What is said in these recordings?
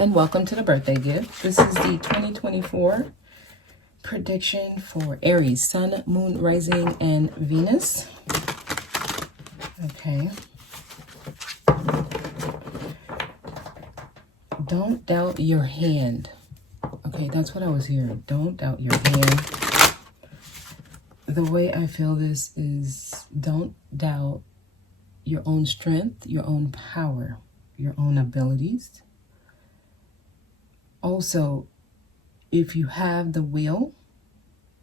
and welcome to the birthday gift. This is the 2024 prediction for Aries, Sun, Moon, Rising, and Venus. Okay. Don't doubt your hand. Okay, that's what I was hearing. Don't doubt your hand. The way I feel this is don't doubt your own strength, your own power, your own abilities. Also, if you have the will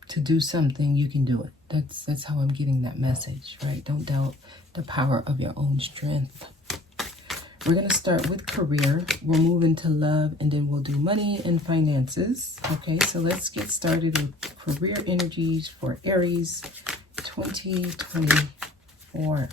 to do something, you can do it. That's how I'm getting that message, right? Don't doubt the power of your own strength. We're going to start with career. We'll move into love, and then we'll do money and finances. Okay, so let's get started with career energies for Aries 2024.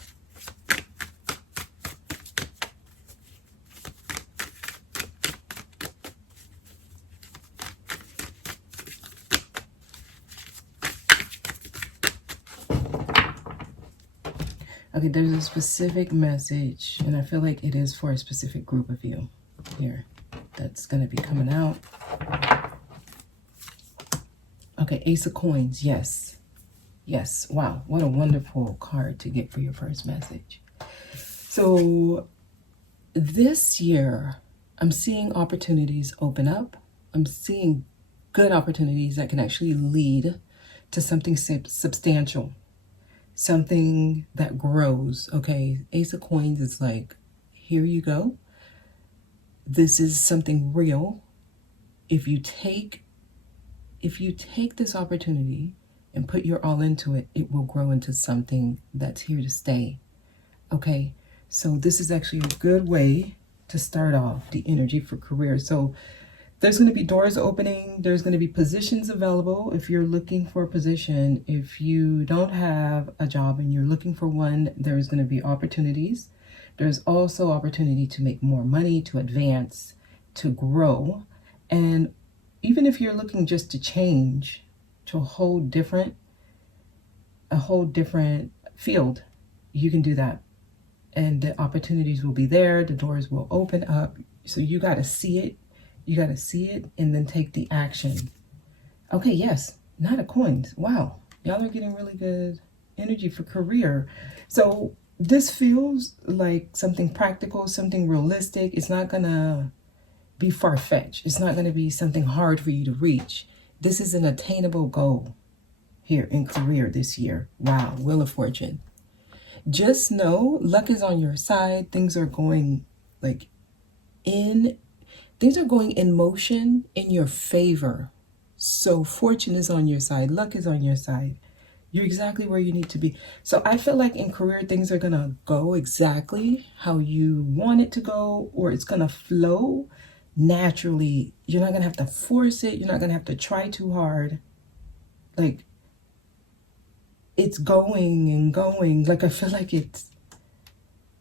Okay, there's a specific message, and I feel like it is for a specific group of you here that's going to be coming out. Okay, Ace of Coins, yes. Yes, wow, what a wonderful card to get for your first message. So this year, I'm seeing opportunities open up. I'm seeing good opportunities that can actually lead to something substantial. Something that grows, okay? Ace of Coins is like, here you go. This is something real. If you take this opportunity and put your all into it, it will grow into something that's here to stay, okay? So this is actually a good way to start off the energy for career. So there's going to be doors opening. There's going to be positions available if you're looking for a position. If you don't have a job and you're looking for one, there's going to be opportunities. There's also opportunity to make more money, to advance, to grow. And even if you're looking just to change to a whole different field, you can do that. And the opportunities will be there. The doors will open up. So you got to see it. You got to see it and then take the action. Okay, yes, Knight of Coins. Wow, y'all are getting really good energy for career. So this feels like something practical, something realistic. It's not going to be far-fetched. It's not going to be something hard for you to reach. This is an attainable goal here in career this year. Wow, Wheel of Fortune. Just know luck is on your side. Things are going in motion in your favor. So fortune is on your side. Luck is on your side. You're exactly where you need to be. So I feel like in career, things are going to go exactly how you want it to go, or it's going to flow naturally. You're not going to have to force it. You're not going to have to try too hard. Like, it's going and going. Like, I feel like it's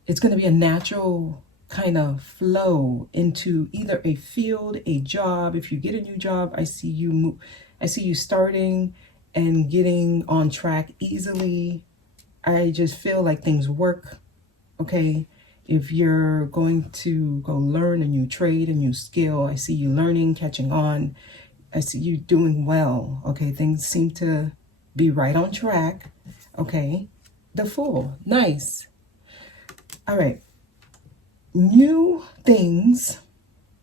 going to be a natural kind of flow into either a field, a job. If you get a new job, I see you starting and getting on track easily. I just feel like things work, okay? If you're going to go learn a new trade, a new skill, I see you learning, catching on. I see you doing well, okay? Things seem to be right on track, okay? The Fool, nice. All right. New things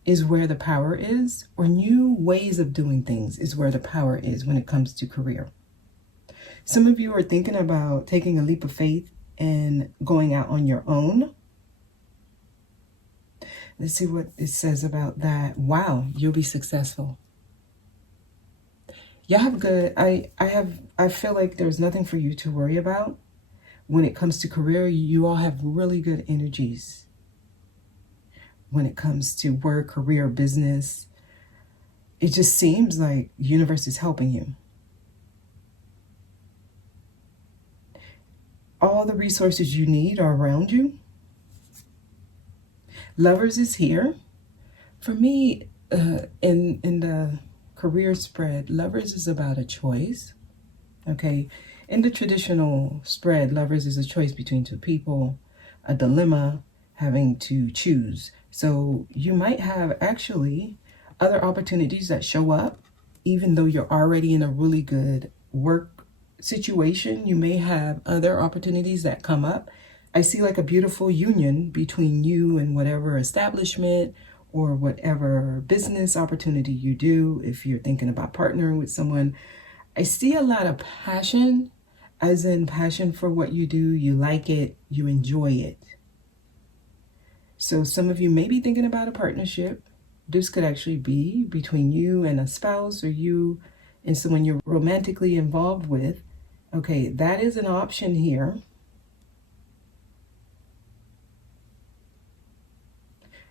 is where the power is, or new ways of doing things is where the power is when it comes to career. Some of you are thinking about taking a leap of faith and going out on your own. Let's see what it says about that. Wow, you'll be successful. You have good, I feel like there's nothing for you to worry about when it comes to career. You all have really good energies. When it comes to work, career, business, it just seems like the universe is helping you. All the resources you need are around you. Lovers is here. For me, in the career spread, Lovers is about a choice. Okay. In the traditional spread, Lovers is a choice between two people, a dilemma, having to choose. So you might have actually other opportunities that show up, even though you're already in a really good work situation. You may have other opportunities that come up. I see like a beautiful union between you and whatever establishment or whatever business opportunity you do. If you're thinking about partnering with someone, I see a lot of passion, as in passion for what you do. You like it, you enjoy it. So some of you may be thinking about a partnership. This could actually be between you and a spouse, or you and someone you're romantically involved with. Okay, that is an option here.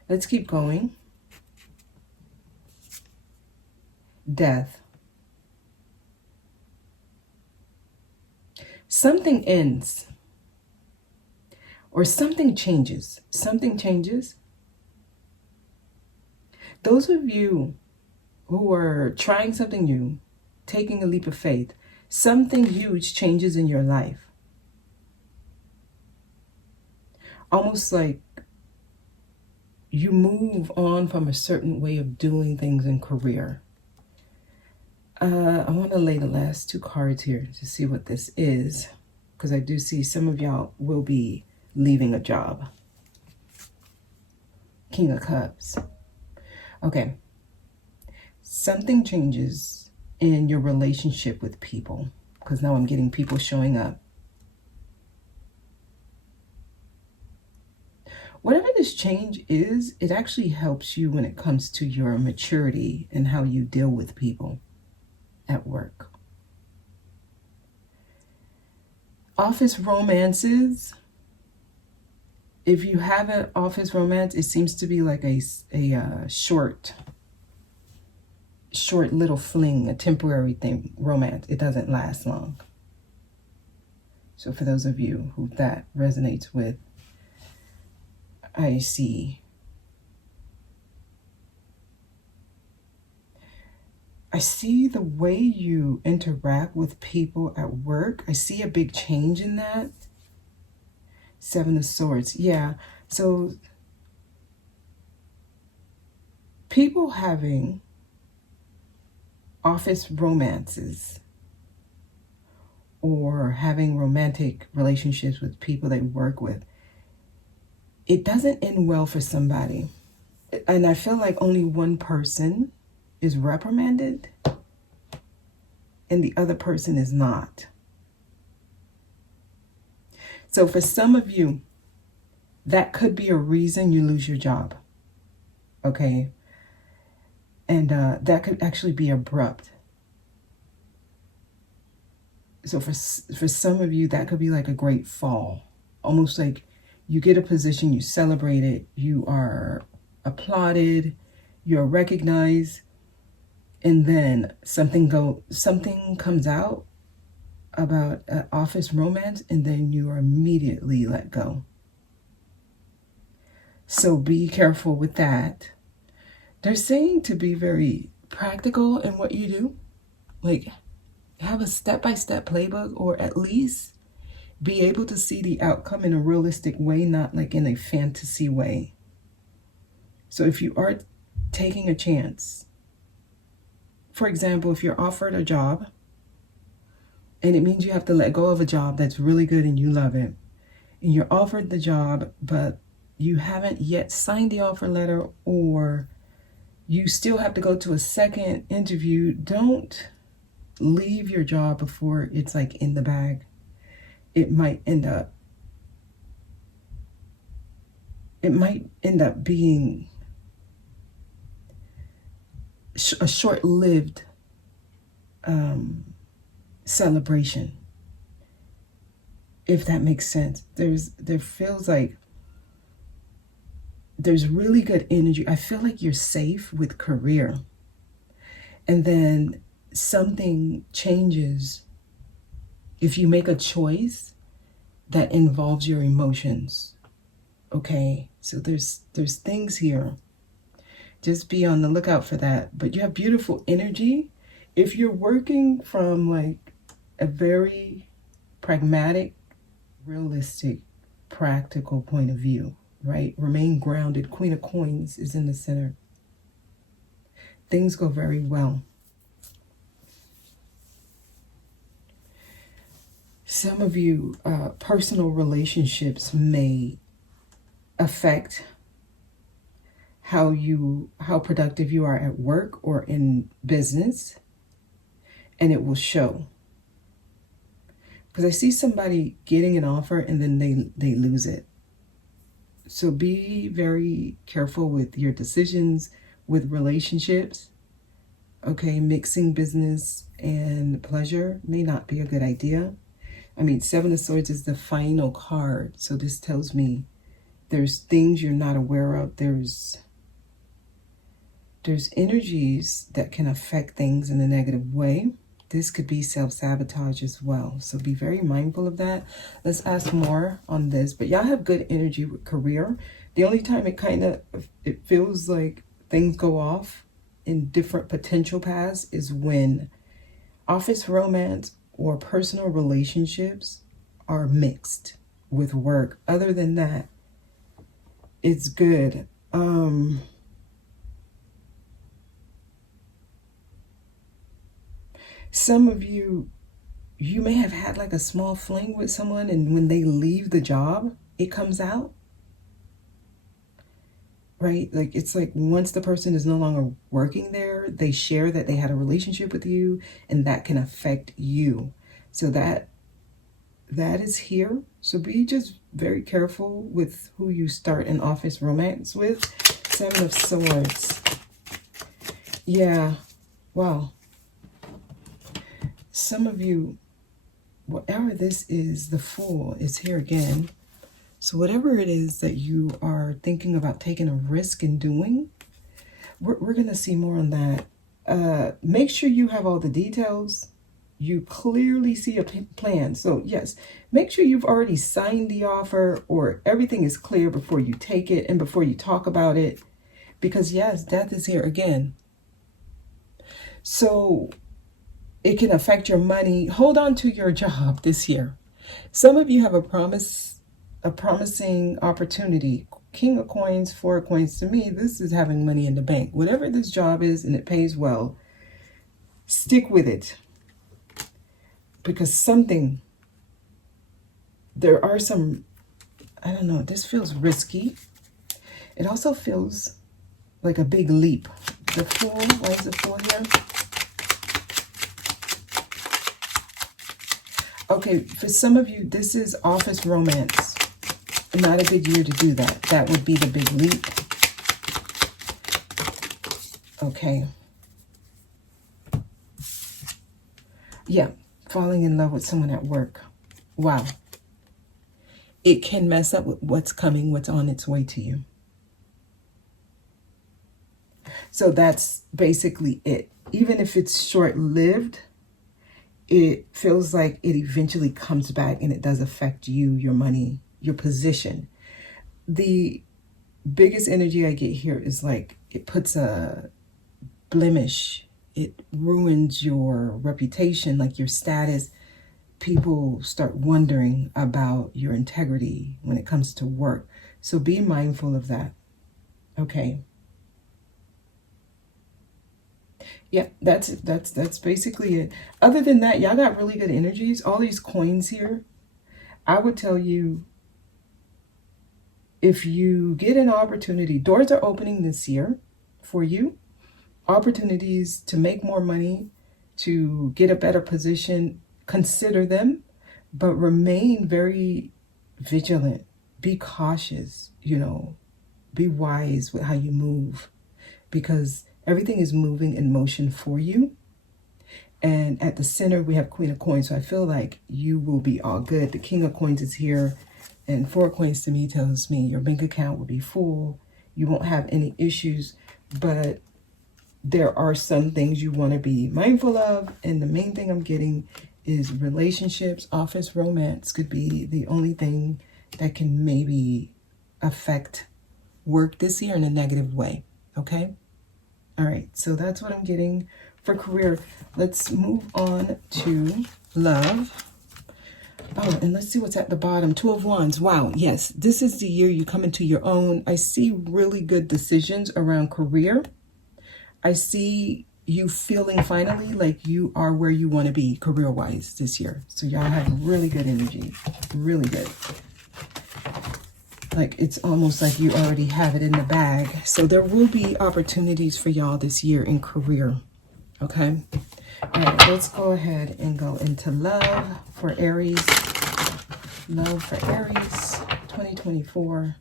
Let's keep going. Death. Something ends, or something changes. Something changes. Those of you who are trying something new, taking a leap of faith, something huge changes in your life. Almost like you move on from a certain way of doing things in career. I want to lay the last two cards here to see what this is, because I do see some of y'all will be leaving a job. King of Cups. Okay. Something changes in your relationship with people, because now I'm getting people showing up. Whatever this change is, it actually helps you when it comes to your maturity and how you deal with people at work. Office romances. If you have an office romance, it seems to be like a short little fling, a temporary thing, romance. It doesn't last long. So for those of you who that resonates with, I see the way you interact with people at work. I see a big change in that. Seven of Swords. Yeah. So people having office romances or having romantic relationships with people they work with, it doesn't end well for somebody. And I feel like only one person is reprimanded and the other person is not. So for some of you, that could be a reason you lose your job. Okay? And that could actually be abrupt. So for some of you, that could be like a great fall. Almost like you get a position, you celebrate it, you are applauded, you're recognized, and then something comes out about an office romance, and then you are immediately let go. So be careful with that. They're saying to be very practical in what you do. Like, have a step-by-step playbook, or at least be able to see the outcome in a realistic way, not like in a fantasy way. So if you are taking a chance, for example, if you're offered a job, and it means you have to let go of a job that's really good and you love it, and you're offered the job, but you haven't yet signed the offer letter, or you still have to go to a second interview, don't leave your job before it's like in the bag. It might end up being a short-lived celebration, if that makes sense. There feels like there's really good energy. I feel like you're safe with career, and then something changes if you make a choice that involves your emotions. Okay, so there's things here. Just be on the lookout for that. But you have beautiful energy. If you're working from like a very pragmatic, realistic, practical point of view, right? Remain grounded. Queen of Coins is in the center. Things go very well. Some of you, personal relationships may affect how productive you are at work or in business, and it will show. Because I see somebody getting an offer and then they lose it. So be very careful with your decisions with relationships. Okay, mixing business and pleasure may not be a good idea. I mean, Seven of Swords is the final card. So this tells me there's things you're not aware of. There's energies that can affect things in a negative way. This could be self-sabotage as well. So be very mindful of that. Let's ask more on this. But y'all have good energy with career. The only time it feels like things go off in different potential paths is when office romance or personal relationships are mixed with work. Other than that, it's good. Some of you may have had like a small fling with someone, and when they leave the job, it comes out. Right? Like, it's like once the person is no longer working there, they share that they had a relationship with you, and that can affect you. So that is here. So be just very careful with who you start an office romance with. Seven of Swords. Yeah. Wow. Some of you, whatever this is, the Fool is here again. So whatever it is that you are thinking about taking a risk in doing, we're going to see more on that. Make sure you have all the details. You clearly see a plan. So yes, make sure you've already signed the offer, or everything is clear before you take it and before you talk about it. Because yes, death is here again. So it can affect your money. Hold on to your job this year. Some of you have a promising opportunity. King of Coins, Four of Coins. To me, this is having money in the bank. Whatever this job is and it pays well, stick with it. Because there are some, I don't know, this feels risky. It also feels like a big leap. The Fool, why is the Fool here? Okay, for some of you, this is office romance. Not a good year to do that. That would be the big leap. Okay. Yeah, falling in love with someone at work. Wow. It can mess up with what's coming, what's on its way to you. So that's basically it. Even if it's short-lived, it feels like it eventually comes back, and it does affect you, your money, your position. The biggest energy I get here is like it puts a blemish. It ruins your reputation, like your status. People start wondering about your integrity when it comes to work. So be mindful of that. Okay. Yeah, that's basically it. Other than that, y'all got really good energies. All these coins here. I would tell you, if you get an opportunity, doors are opening this year for you. Opportunities to make more money, to get a better position, consider them, but remain very vigilant. Be cautious, be wise with how you move, because everything is moving in motion for you. And at the center, we have Queen of Coins. So I feel like you will be all good. The King of Coins is here. And Four of Coins to me tells me your bank account will be full. You won't have any issues. But there are some things you want to be mindful of. And the main thing I'm getting is relationships. Office romance could be the only thing that can maybe affect work this year in a negative way. Okay? All right. So that's what I'm getting for career. Let's move on to love. Oh, and let's see what's at the bottom. Two of Wands. Wow. Yes, this is the year you come into your own. I see really good decisions around career. I see you feeling finally like you are where you want to be career-wise this year. So y'all have really good energy. Really good. Like it's almost like you already have it in the bag. So there will be opportunities for y'all this year in career. Okay. All right, let's go ahead and go into love for Aries. Love for Aries 2024.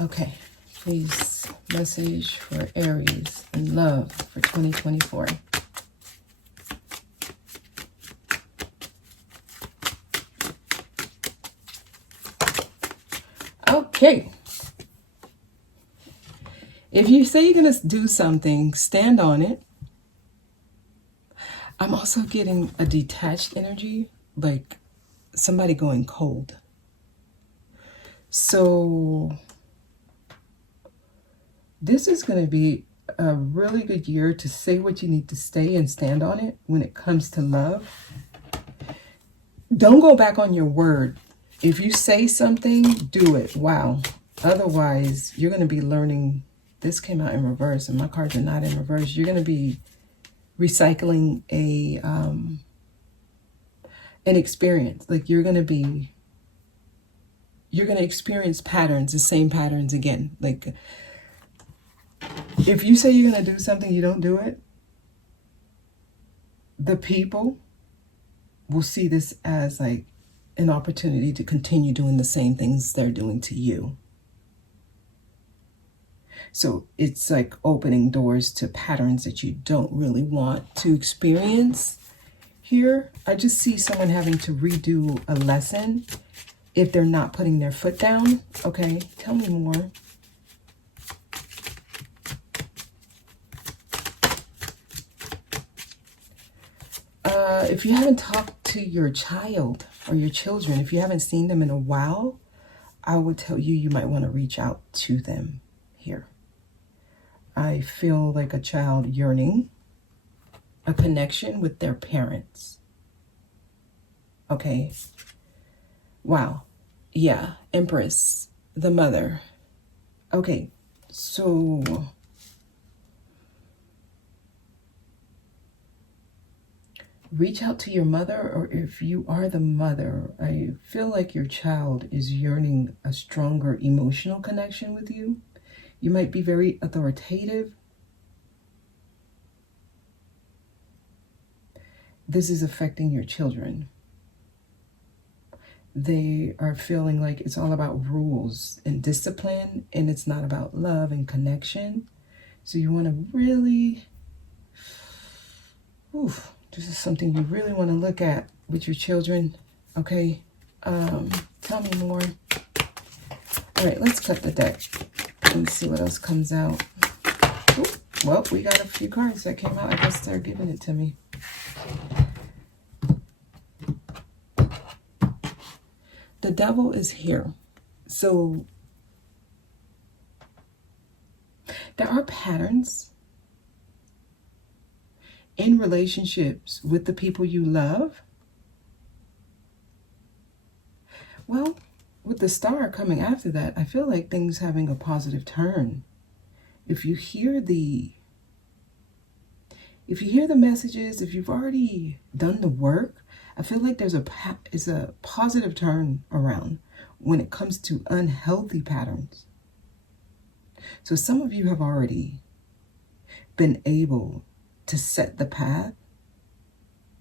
Okay, please message for Aries and love for 2024. Okay. If you say you're going to do something, stand on it. I'm also getting a detached energy, like somebody going cold. So this is going to be a really good year to say what you need to say and stand on it when it comes to love. Don't go back on your word. If you say something, do it. Wow. Otherwise, you're going to be learning. This came out in reverse, and my cards are not in reverse. You're going to be recycling an experience. Like you're going to experience patterns, the same patterns again. Like if you say you're going to do something, you don't do it, the people will see this as like an opportunity to continue doing the same things they're doing to you. So it's like opening doors to patterns that you don't really want to experience here. I just see someone having to redo a lesson if they're not putting their foot down. Okay, tell me more. If you haven't talked to your child or your children, if you haven't seen them in a while, I would tell you, you might want to reach out to them here. I feel like a child yearning a connection with their parents. Okay. Wow. Yeah. Empress, the mother. Okay. So reach out to your mother, or if you are the mother, I feel like your child is yearning a stronger emotional connection with you. You might be very authoritative. This is affecting your children. They are feeling like it's all about rules and discipline, and it's not about love and connection. So you want to really, this is something you really want to look at with your children. Okay. Tell me more. All right, let's cut the deck and see what else comes out. Ooh, well, we got a few cards that came out. I guess they're giving it to me. The devil is here. So there are patterns in relationships with the people you love. Well, with the star coming after that, I feel like things having a positive turn. If you hear the messages, if you've already done the work, I feel like there's a positive turn around when it comes to unhealthy patterns. So some of you have already been able to set the path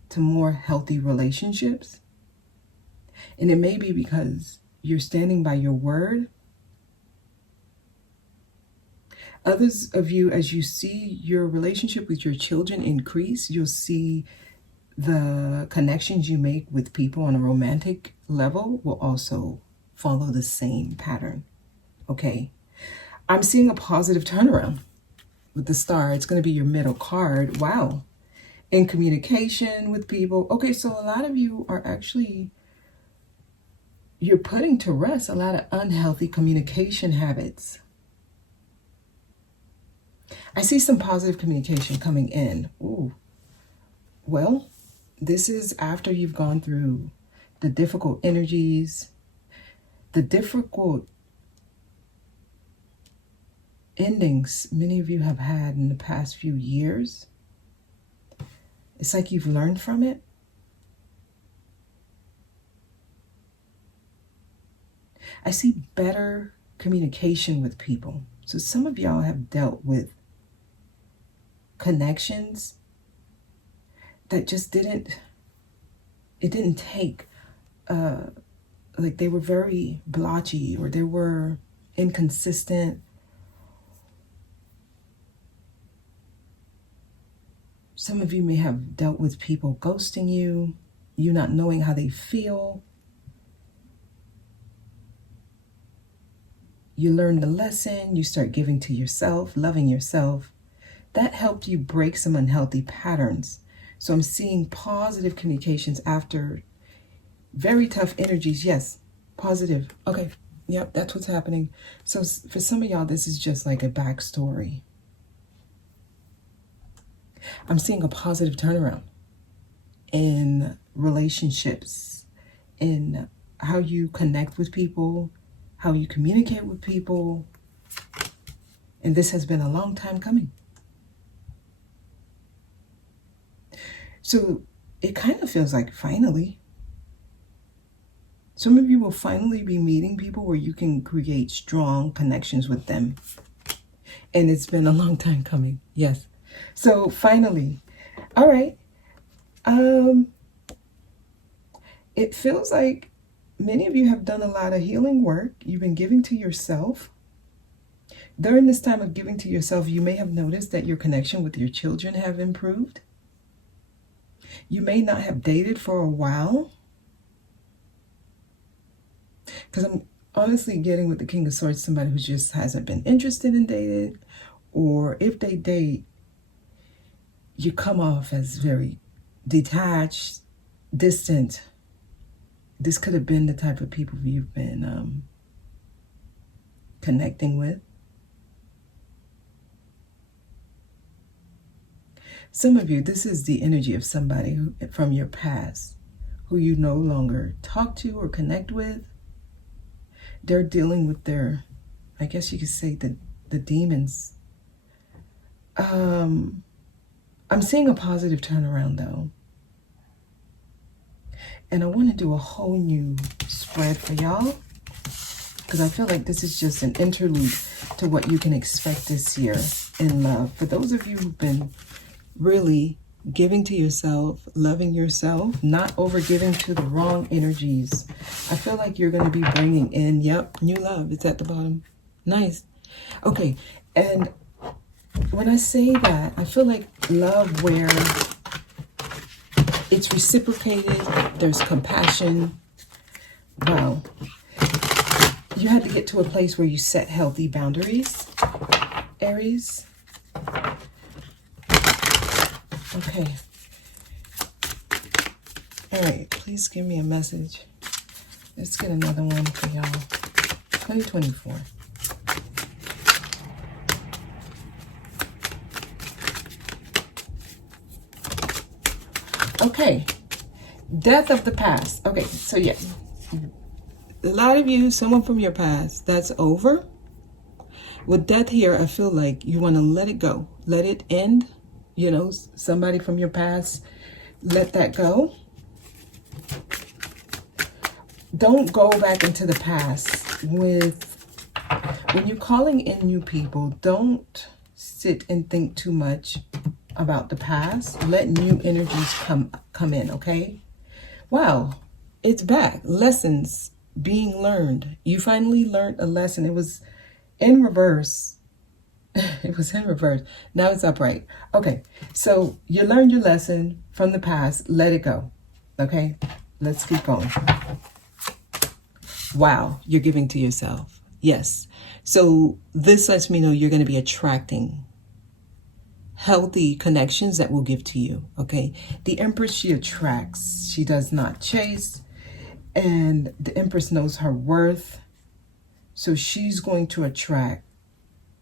to more healthy relationships. And it may be because you're standing by your word. Others of you, as you see your relationship with your children increase, you'll see the connections you make with people on a romantic level will also follow the same pattern. Okay. I'm seeing a positive turnaround with the star. It's going to be your middle card. Wow. In communication with people. Okay, so a lot of you are actually, you're putting to rest a lot of unhealthy communication habits. I see some positive communication coming in. Ooh. Well, this is after you've gone through the difficult energies, the difficult endings many of you have had in the past few years. It's like you've learned from it. I see better communication with people. So some of y'all have dealt with connections that just didn't take, like they were very blotchy, or they were inconsistent. Some of you may have dealt with people ghosting you, you not knowing how they feel. You learn the lesson, you start giving to yourself, loving yourself. That helped you break some unhealthy patterns. So I'm seeing positive communications after very tough energies. Yes, positive. Okay, yep, that's what's happening. So for some of y'all, this is just like a backstory. I'm seeing a positive turnaround in relationships, in how you connect with people, how you communicate with people. And this has been a long time coming. So it kind of feels like finally. Some of you will finally be meeting people where you can create strong connections with them. And it's been a long time coming. Yes. So finally, all right. It feels like many of you have done a lot of healing work. You've been giving to yourself. During this time of giving to yourself, you may have noticed that your connection with your children have improved. You may not have dated for a while. Because I'm honestly getting with the King of Swords, somebody who just hasn't been interested in dating. Or if they date, you come off as very detached, distant. This could have been the type of people you've been connecting with. Some of you, this is the energy of somebody from your past who you no longer talk to or connect with. They're dealing with their, I guess you could say, the demons. I'm seeing a positive turnaround though. And I want to do a whole new spread for y'all, because I feel like this is just an interlude to what you can expect this year in love. For those of you who've been really giving to yourself, loving yourself, not over giving to the wrong energies, I feel like you're going to be bringing in, yep, new love. It's at the bottom. Nice. Okay. And when I say that, I feel like love where it's reciprocated, there's compassion. Wow. You had to get to a place where you set healthy boundaries, Aries. Okay. All right, please give me a message. Let's get another one for y'all. 2024. Okay. Death of the past. Okay, so yeah. A lot of you, someone from your past, that's over. With death here, I feel like you want to let it go. Let it end. You know, somebody from your past, let that go. Don't go back into the past when you're calling in new people. Don't sit and think too much about the past. Let new energies come in, okay? Wow, it's back. Lessons being learned. You finally learned a lesson. It was in reverse. It was in reverse. Now it's upright. Okay, so you learned your lesson from the past. Let it go. Okay, let's keep going. Wow, you're giving to yourself. Yes. So this lets me know you're going to be attracting healthy connections that will give to you. Okay, the Empress, she attracts. She does not chase. And the Empress knows her worth. So she's going to attract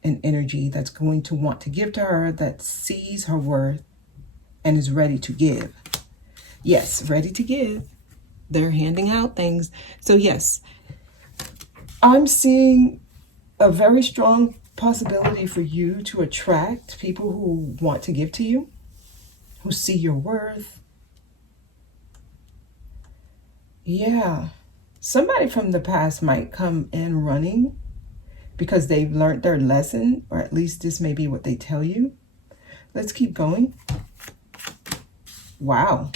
an energy that's going to want to give to her, that sees her worth and is ready to give. Yes, ready to give. They're handing out things. So yes, I'm seeing a very strong possibility for you to attract people who want to give to you, who see your worth. Yeah. Somebody from the past might come in running because they've learned their lesson, or at least this may be what they tell you. Let's keep going. Wow.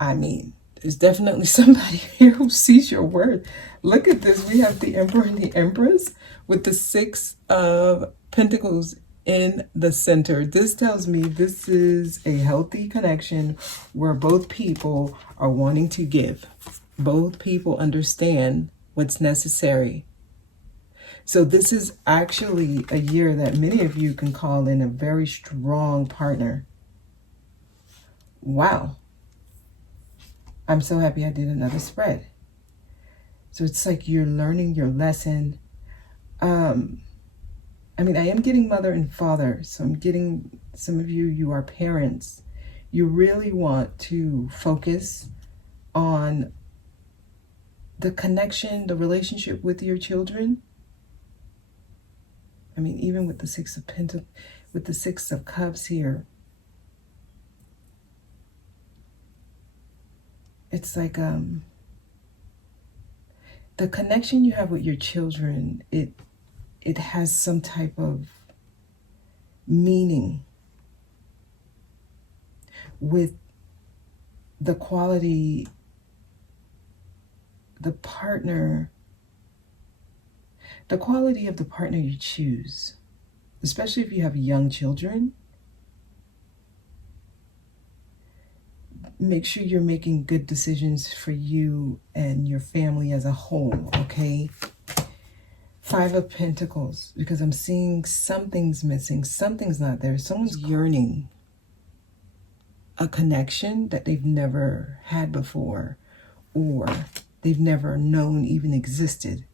I mean, there's definitely somebody here who sees your worth. Look at this. We have the Emperor and the Empress with the Six of Pentacles in the center. This tells me this is a healthy connection where both people are wanting to give. Both people understand what's necessary. So this is actually a year that many of you can call in a very strong partner. Wow. I'm so happy I did another spread. So it's like you're learning your lesson. I mean, I am getting mother and father. So I'm getting some of you, you are parents. You really want to focus on the connection, the relationship with your children. I mean, even with the Six of Pentacles, with the Six of Cups here, it's like the connection you have with your children, it has some type of meaning with the quality, the quality of the partner you choose, especially if you have young children. Make sure you're making good decisions for you and your family as a whole, okay? Five of Pentacles, because I'm seeing something's missing, something's not there. Someone's yearning a connection that they've never had before, or they've never known even existed.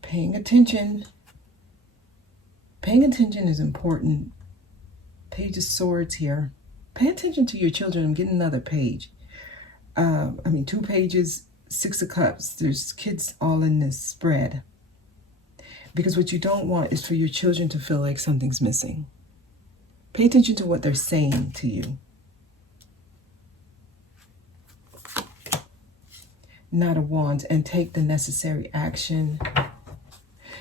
Paying attention. Paying attention is important. Page of Swords here. Pay attention to your children. I'm getting another page. I mean, 2 pages, Six of Cups. There's kids all in this spread. Because what you don't want is for your children to feel like something's missing. Pay attention to what they're saying to you. Knight of Wands, and take the necessary action.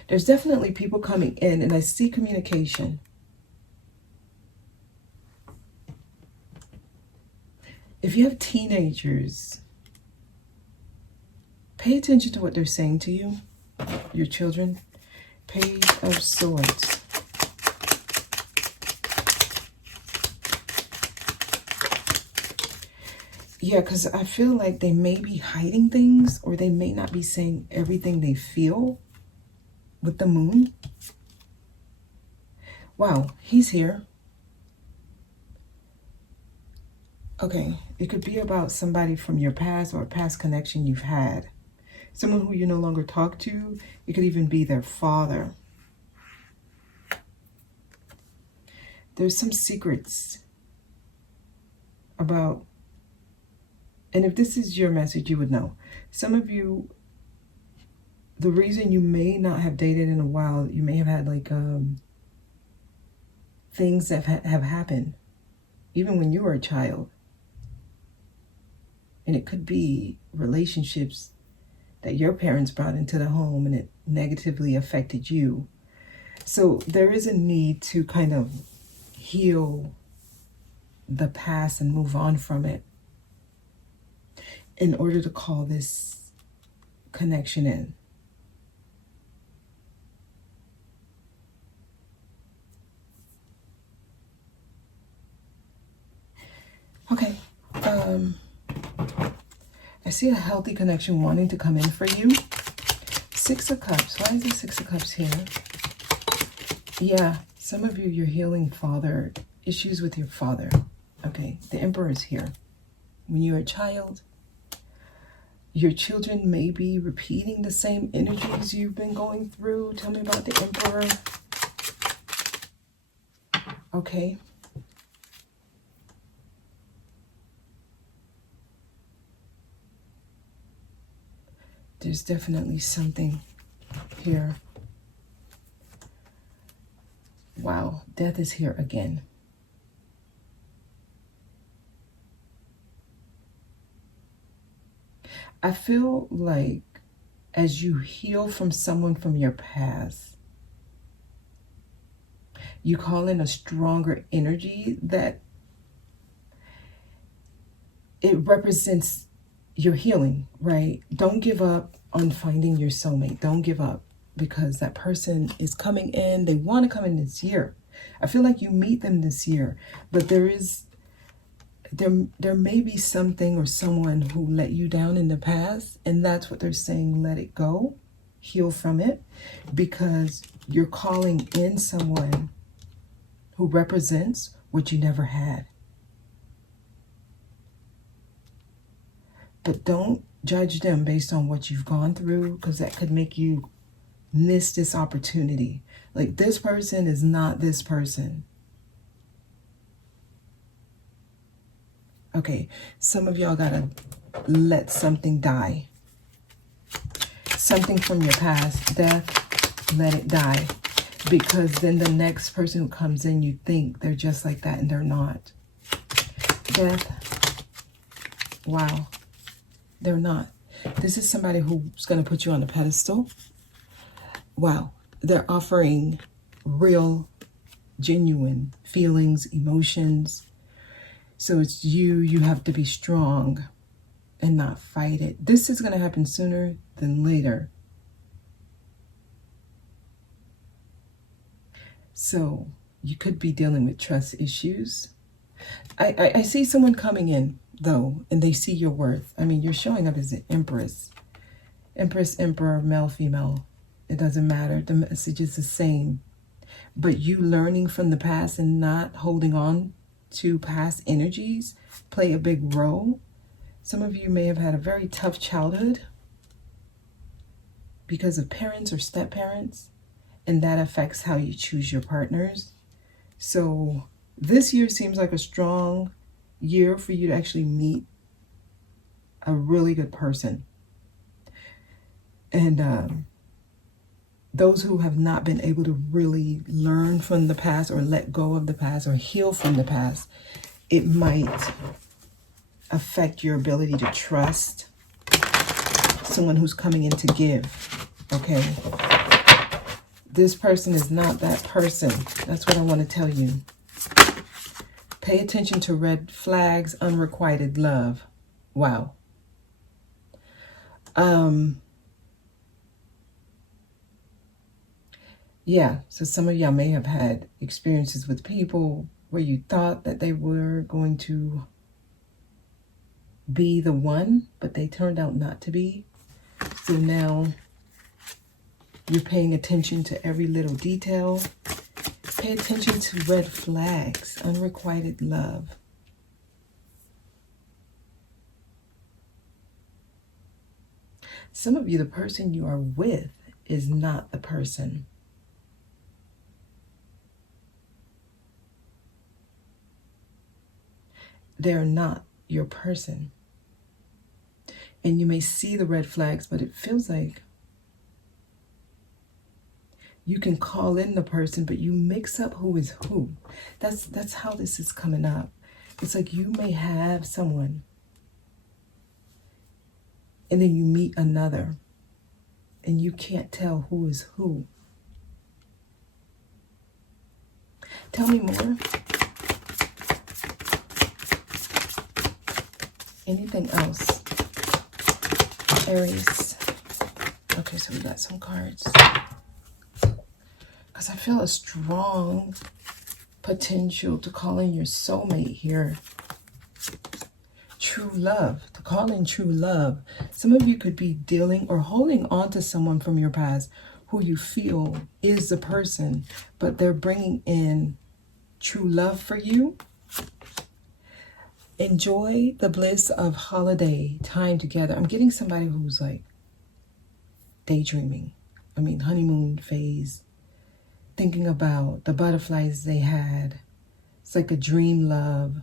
There's definitely people coming in, and I see communication. If you have teenagers, pay attention to what they're saying to you, your children. Page of Swords. Yeah, because I feel like they may be hiding things, or they may not be saying everything they feel with the moon. Wow, he's here. Okay, it could be about somebody from your past or a past connection you've had. Someone who you no longer talk to. It could even be their father. There's some secrets about, and if this is your message, you would know. Some of you, the reason you may not have dated in a while, you may have had like things that have happened, even when you were a child. And it could be relationships that your parents brought into the home and it negatively affected you. So there is a need to kind of heal the past and move on from it in order to call this connection in. Okay. I see a healthy connection wanting to come in for you. Six of Cups. Why is the Six of Cups here? Yeah, some of you, you're healing father issues with your father. Okay, the Emperor is here. When you're a child, Your children may be repeating the same energies you've been going through. Tell me about the Emperor. Okay. There's definitely something here. Wow, death is here again. I feel like as you heal from someone from your past, you call in a stronger energy that it represents your healing, right? Don't give up on finding your soulmate. Don't give up, because that person is coming in. They want to come in this year. I feel like you meet them this year, but there may be something or someone who let you down in the past, and that's what they're saying. Let it go, heal from it, because you're calling in someone who represents what you never had. But don't judge them based on what you've gone through, because that could make you miss this opportunity. Like, this person is not this person. Okay, some of y'all gotta let something die. Something from your past, death, let it die. Because then the next person who comes in, you think they're just like that, and they're not. Death, wow, they're not. This is somebody who's gonna put you on a pedestal. Wow, they're offering real, genuine feelings, emotions. So it's you have to be strong and not fight it. This is going to happen sooner than later. So you could be dealing with trust issues. I see someone coming in, though, and they see your worth. I mean, you're showing up as an empress. Empress, emperor, male, female. It doesn't matter. The message is the same. But you learning from the past and not holding on to past energies play a big role. Some of you may have had a very tough childhood because of parents or step-parents, and that affects how you choose your partners. So this year seems like a strong year for you to actually meet a really good person. And those who have not been able to really learn from the past or let go of the past or heal from the past, it might affect your ability to trust someone who's coming in to give, okay? This person is not that person. That's what I want to tell you. Pay attention to red flags, unrequited love. Wow. Yeah, so some of y'all may have had experiences with people where you thought that they were going to be the one, but they turned out not to be. So now you're paying attention to every little detail. Pay attention to red flags, unrequited love. Some of you, the person you are with is not the person. They're not your person. And you may see the red flags, but it feels like you can call in the person, but you mix up who is who. That's how this is coming up. It's like you may have someone, and then you meet another, and you can't tell who is who. Tell me more. Anything else? Aries. Okay, so we got some cards. Because I feel a strong potential to call in your soulmate here. True love. To call in true love. Some of you could be dealing or holding on to someone from your past who you feel is the person, but they're bringing in true love for you. Enjoy the bliss of holiday time together. I'm getting somebody who's like daydreaming. I mean, honeymoon phase, thinking about the butterflies they had. It's like a dream love,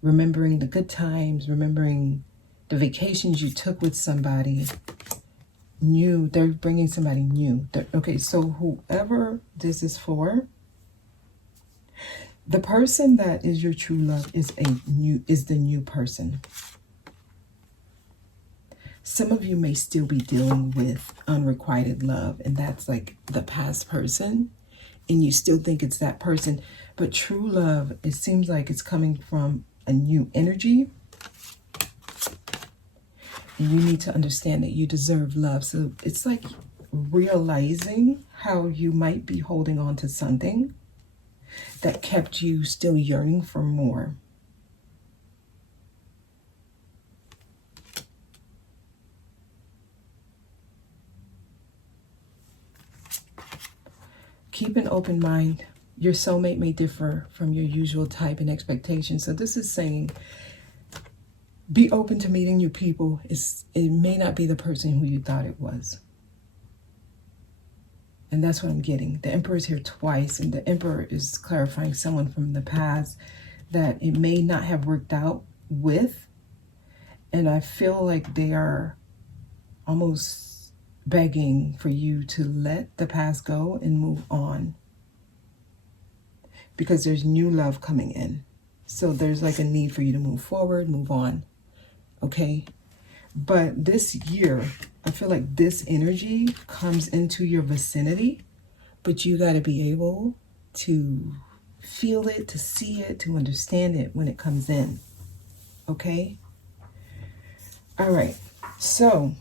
remembering the good times, remembering the vacations you took with somebody new. They're bringing somebody new. Okay, so whoever this is for, the person that is your true love is the new person. Some of you may still be dealing with unrequited love, and that's like the past person, and you still think it's that person. But true love, it seems like it's coming from a new energy. And you need to understand that you deserve love. So it's like realizing how you might be holding on to something that kept you still yearning for more. Keep an open mind. Your soulmate may differ from your usual type and expectations. So this is saying, be open to meeting new people. It may not be the person who you thought it was. And that's what I'm getting. The Emperor is here twice, and the Emperor is clarifying someone from the past that it may not have worked out with. And I feel like they are almost begging for you to let the past go and move on, because there's new love coming in. So there's like a need for you to move forward, move on. Okay? But this year, I feel like this energy comes into your vicinity, but you got to be able to feel it, to see it, to understand it when it comes in. Okay? All right. So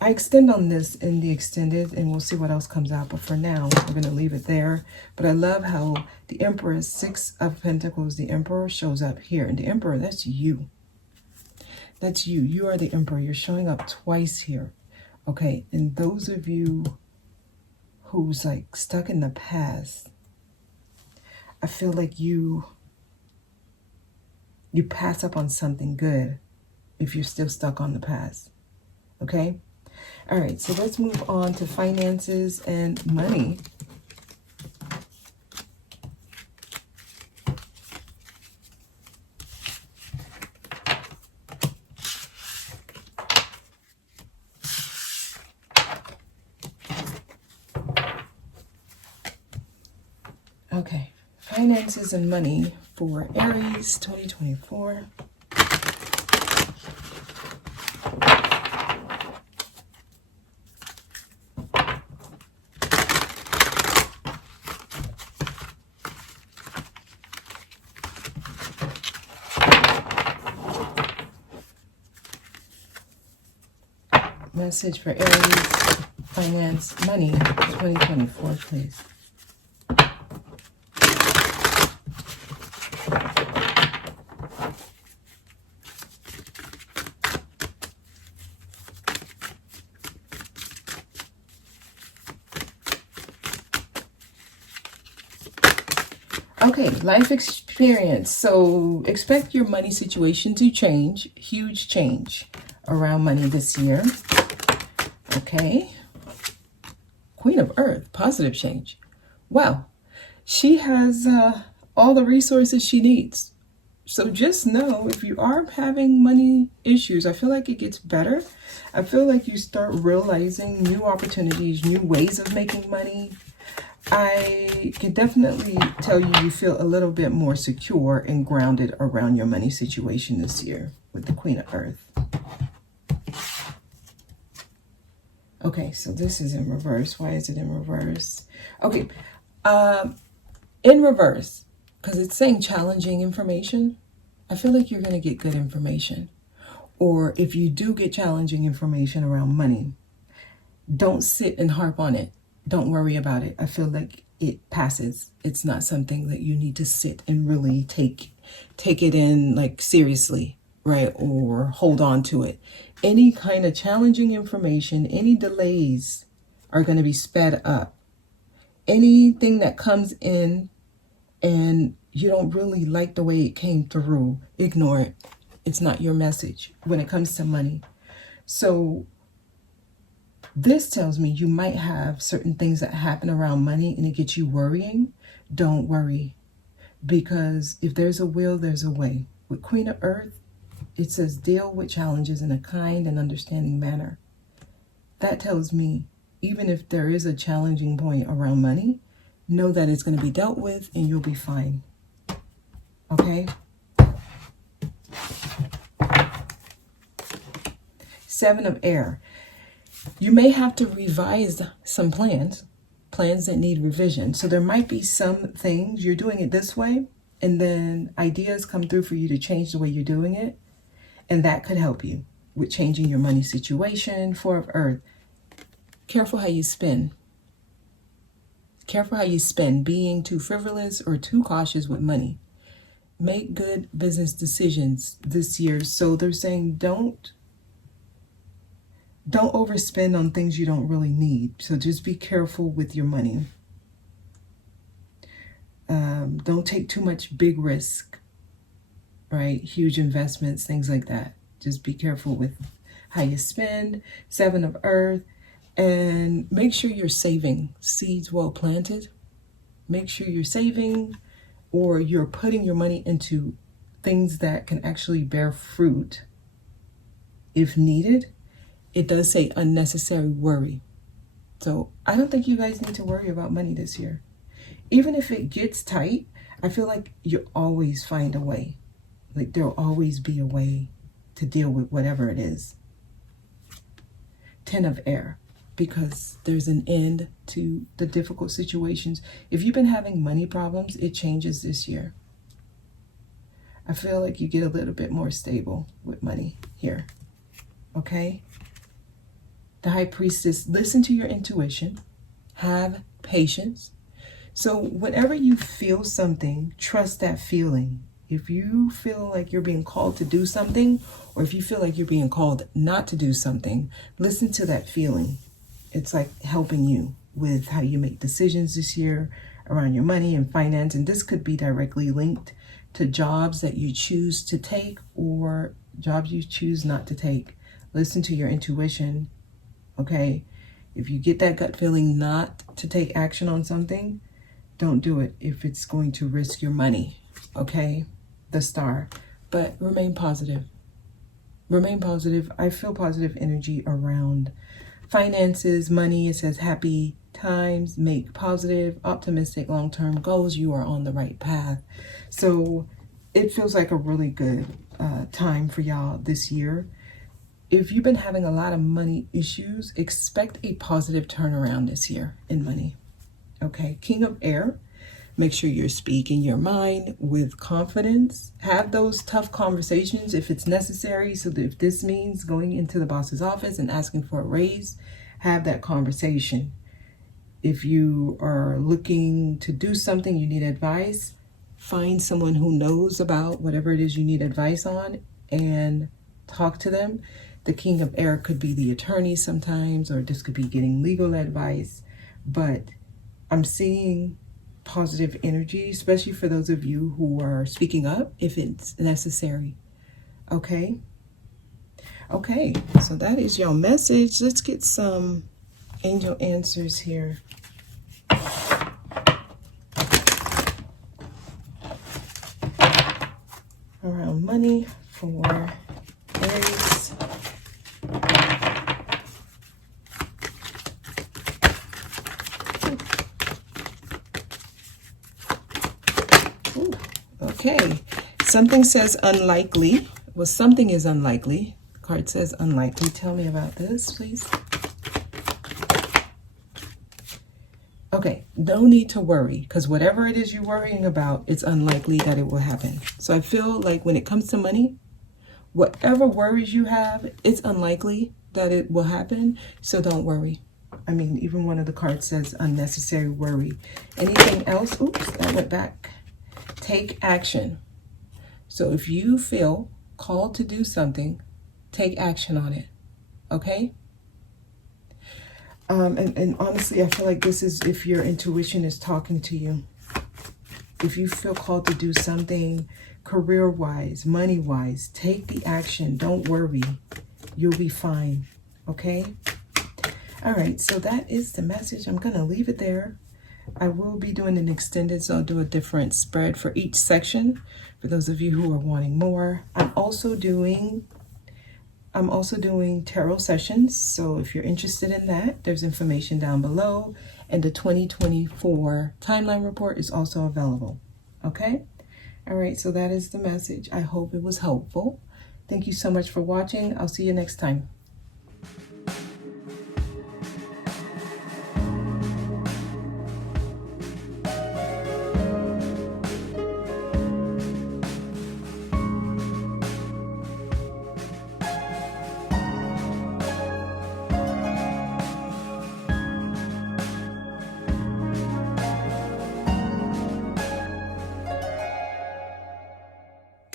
I extend on this in the extended, and we'll see what else comes out. But for now, we're going to leave it there. But I love how the Emperor, Six of Pentacles, the Emperor shows up here. And the Emperor, that's you. That's you. You are the Emperor. You're showing up twice here. Okay. And those of you who's like stuck in the past, I feel like you pass up on something good if you're still stuck on the past. Okay. All right. So let's move on to finances and money. Okay, finances and money for Aries 2024. Message for Aries, finance, money 2024, please. Okay, life experience. So expect your money situation to change. Huge change around money this year. Okay. Queen of Earth, positive change. Wow. She has all the resources she needs. So just know, if you are having money issues, I feel like it gets better. I feel like you start realizing new opportunities, new ways of making money. I can definitely tell you feel a little bit more secure and grounded around your money situation this year with the Queen of Earth. Okay, so this is in reverse. Why is it in reverse? Okay, in reverse, because it's saying challenging information. I feel like you're going to get good information. Or if you do get challenging information around money, don't sit and harp on it. Don't worry about it. I feel like it passes. It's not something that you need to sit and really take it in like seriously, right? Or hold on to it. Any kind of challenging information, any delays are going to be sped up. Anything that comes in and you don't really like the way it came through, ignore it. It's not your message when it comes to money. So this tells me you might have certain things that happen around money and it gets you worrying. Don't worry, because if there's a will, there's a way. With Queen of Earth, it says deal with challenges in a kind and understanding manner. That tells me even if there is a challenging point around money, know that it's going to be dealt with and you'll be fine. Okay? Seven of Air. You may have to revise some plans that need revision. So there might be some things you're doing it this way, and then ideas come through for you to change the way you're doing it. And that could help you with changing your money situation. Four of Earth. Careful how you spend. Careful how you spend, being too frivolous or too cautious with money. Make good business decisions this year. So they're saying don't overspend on things you don't really need. So just be careful with your money. Don't take too much big risk, right? Huge investments, things like that. Just be careful with how you spend. Seven of Earth. And make sure you're saving seeds well planted. Make sure you're saving, or you're putting your money into things that can actually bear fruit if needed. It does say unnecessary worry. So I don't think you guys need to worry about money this year. Even if it gets tight, I feel like you always find a way. Like there'll always be a way to deal with whatever it is. 10 of Air. Because there's an end to the difficult situations. If you've been having money problems, it changes this year. I feel like you get a little bit more stable with money here. Okay? The High Priestess, listen to your intuition. Have patience. So whenever you feel something, trust that feeling. If you feel like you're being called to do something, or if you feel like you're being called not to do something, listen to that feeling. It's like helping you with how you make decisions this year around your money and finance. And this could be directly linked to jobs that you choose to take or jobs you choose not to take. Listen to your intuition, okay? If you get that gut feeling not to take action on something, don't do it if it's going to risk your money, okay? The Star. But remain positive. Remain positive. I feel positive energy around finances, money. It says happy times, make positive, optimistic, long-term goals. You are on the right path. So it feels like a really good time for y'all this year. If you've been having a lot of money issues, expect a positive turnaround this year in money. Okay, King of Air. Make sure you're speaking your mind with confidence. Have those tough conversations if it's necessary. So that if this means going into the boss's office and asking for a raise, have that conversation. If you are looking to do something, you need advice, find someone who knows about whatever it is you need advice on and talk to them. The King of Air could be the attorney sometimes, or this could be getting legal advice. But I'm seeing positive energy, especially for those of you who are speaking up if it's necessary. Okay? Okay, so that is your message. Let's get some angel answers here. Around money for Aries. Ooh, okay, something says unlikely. Well, something is unlikely. The card says unlikely. Tell me about this, please. Okay, no need to worry, because whatever it is you're worrying about, it's unlikely that it will happen. So I feel like when it comes to money, whatever worries you have, it's unlikely that it will happen. So don't worry. I mean, even one of the cards says unnecessary worry. Anything else? Oops, that went back. Take action. So if you feel called to do something, take action on it. Okay? And honestly, I feel like this is if your intuition is talking to you. If you feel called to do something career-wise, money-wise, take the action. Don't worry. You'll be fine. Okay? All right, so that is the message. I'm going to leave it there. I will be doing an extended, so I'll do a different spread for each section for those of you who are wanting more. I'm also doing tarot sessions, so if you're interested in that, there's information down below, and the 2024 timeline report is also available. Okay? All right, so that is the message. I hope it was helpful. Thank you so much for watching. I'll see you next time.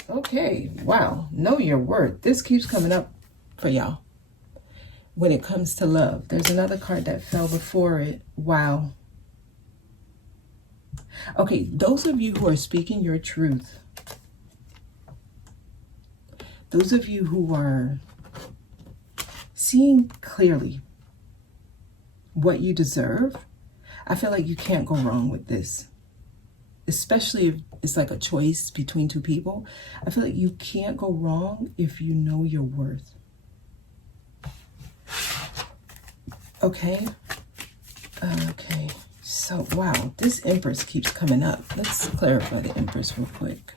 Okay, wow, know your worth. This keeps coming up for y'all when it comes to love. There's another card that fell before it. Wow. Okay, those of you who are speaking your truth, those of you who are seeing clearly what you deserve, I feel like you can't go wrong with this. Especially if it's like a choice between two people. I feel like you can't go wrong if you know your worth. Okay? Okay. So, wow, this Empress keeps coming up. Let's clarify the Empress real quick.